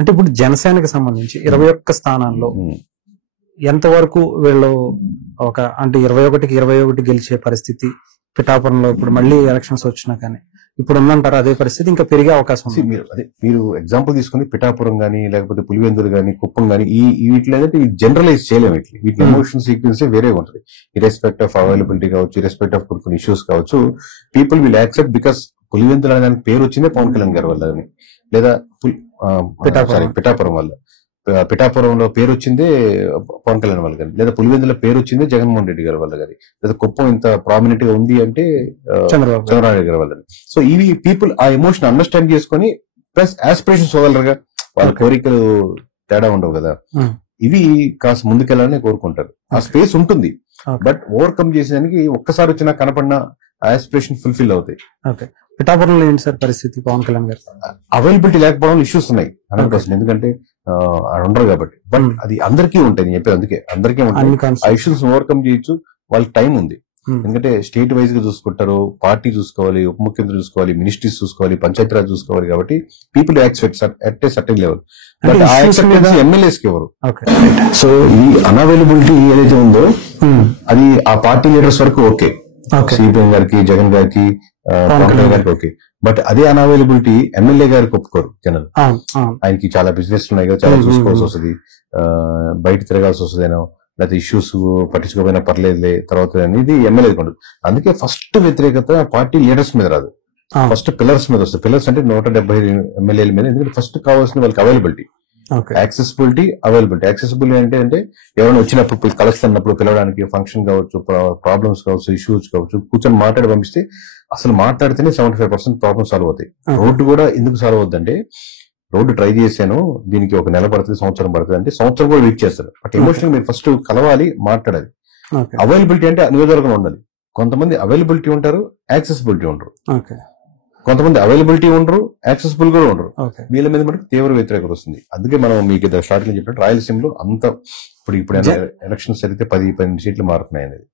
అంటే ఇప్పుడు జనసేనకి సంబంధించి 21 స్థానాల్లో ఎంతవరకు వీళ్ళు అంటే 21కి 21 గెలిచే పరిస్థితి పిఠాపురంలో ఇప్పుడు మళ్ళీ ఎలక్షన్స్ వచ్చినా కానీ ఇప్పుడు ఉందంటారు అదే పరిస్థితి ఇంకా పెరిగే అవకాశం ఉంది? మీరు ఎగ్జాంపుల్ తీసుకుని పిఠాపురం గానీ లేకపోతే పులివెందులు గానీ కుప్పం గానీ వీటిలో ఏంటంటే జనరలైజ్ చేయలేము. వీటి ఎమోషన్ సీక్వెన్స్ వేరే ఉంటుంది. ఇరెస్పెక్ట్ ఆఫ్ అవైలబిలిటీ కావచ్చు, ఇరెస్పెక్ట్ ఆఫ్ కొన్ని ఇష్యూస్ కావచ్చు, people will accept because Pulivendula అనే దానికి పేరు వచ్చిందే పవన్ కళ్యాణ్ గారి వల్ల, లేదా పిఠాపురం వల్ల, పిఠాపురంలో పేరు వచ్చిందే పవన్ కళ్యాణ్ వల్ల కానీ, లేదా పులివెందుల పేరు వచ్చిందే జగన్మోహన్ రెడ్డి గారి వల్ల కానీ, లేదా కుప్పం ఇంత ప్రామినెంట్ గా ఉంది అంటే చంద్రబాబు నాయుడు గారి వల్ల. సో ఇవి పీపుల్ ఆ ఎమోషన్ అండర్స్టాండ్ చేసుకుని ప్లస్ ఆస్పిరేషన్స్ వదలరుగా, వాళ్ళ కోరికలు తేడా ఉండవు కదా, ఇవి కాస్త ముందుకెళ్ళాలని కోరుకుంటారు. ఆ స్పేస్ ఉంటుంది, బట్ ఓవర్కమ్ చేసేదానికి ఒక్కసారి వచ్చినా కనపడినా ఆస్పిరేషన్ ఫుల్ఫిల్ అవుతాయి. పిఠాపురంలో ఏంటి సార్ పరిస్థితి? పవన్ కళ్యాణ్ గారు అవైలబిలిటీ లేకపోవడం ఇష్యూస్ ఉన్నాయి 100%, ఎందుకంటే ఉండరు కాబట్టి. బట్ అది అందరికీ ఉంటాయి, నేను చెప్పేది అందుకే అందరికీ ఉంటాయి. ఆ ఇష్యూస్ ఓవర్కమ్ చేయొచ్చు, వాళ్ళకి టైం ఉంది. ఎందుకంటే స్టేట్ వైజ్ గా చూసుకుంటారు, పార్టీ చూసుకోవాలి, ఉప ముఖ్యమంత్రి చూసుకోవాలి, మినిస్ట్రీస్ చూసుకోవాలి, పంచాయతీరాజ్ చూసుకోవాలి. కాబట్టి people accept at a certain level, but ఆ యాక్సెప్టెన్స్ ఎమ్మెల్యేస్ కి ఎవరు. సో ఈ అన్అవైలబిలిటీ ఏదైతే ఉందో అది ఆ పార్టీ లీడర్స్ వరకు ఓకే, సిపిఎం గారికి, జగన్ గారికి, పవన్ కళ్యాణ్ గారికి ఓకే. బట్ అదే అన్అవైలబిలిటీ ఎమ్మెల్యే గారికి ఒప్పుకోరు జనాలు. ఆయనకి చాలా బిజినెస్ ఉన్నాయి కదా, చాలా చూసుకోవాల్సి వస్తుంది, బయట తిరగాల్సి వస్తుందేనో, లేకపోతే ఇష్యూస్ పట్టించుకోకపోయినా పర్లేదులే తర్వాత అనేది ఎమ్మెల్యే ఉండదు. అందుకే ఫస్ట్ వ్యతిరేకత పార్టీ లీడర్స్ మీద రాదు, ఫస్ట్ పిల్లర్స్ మీద వస్తుంది. పిల్లర్స్ అంటే 175 ఎమ్మెల్యేల మీద. ఎందుకంటే ఫస్ట్ కావాల్సిన వాళ్ళకి అవైలబిలిటీ, యాక్సెసిబిలిటీ, అవైలబిలిటీ. యాక్సెసిబిలిటీ అంటే ఎవరైనా వచ్చినప్పుడు కలుస్తున్నప్పుడు పిలవడానికి, ఫంక్షన్ కావచ్చు, ప్రాబ్లమ్స్ కావచ్చు, ఇష్యూస్ కావచ్చు, కూర్చొని మాట్లాడి పంపిస్తే అసలు మాట్లాడితేనే 75% ప్రాబ్లమ్ సాల్వ్ అవుతాయి. రోడ్డు కూడా ఎందుకు సాల్వ్ అవుతుందంటే, రోడ్డు ట్రై చేశాను, దీనికి ఒక నెల పడుతుంది, సంవత్సరం పడుతుంది అంటే సంవత్సరం కూడా వెయిట్ చేస్తారు. బట్ ఎమోషనల్ మీరు ఫస్ట్ కలవాలి, మాట్లాడాలి. అవైలబిలిటీ అంటే నియోజకవర్గం ఉండాలి. కొంతమంది అవైలబిలిటీ ఉంటారు, యాక్సెసిబిలిటీ ఉండరు. కొంతమంది అవైలబిలిటీ ఉండరు, యాక్సెసిబుల్ కూడా ఉండరు. వీళ్ళ మీద మనకు తీవ్ర వ్యతిరేకత వస్తుంది. అందుకే మనం మీకు స్టార్టింగ్ చెప్పినట్టు రాయలసీమలో అంత ఇప్పుడు ఎలక్షన్స్ జరిగితే 10-12 సీట్లు మారుతున్నాయి అనేది.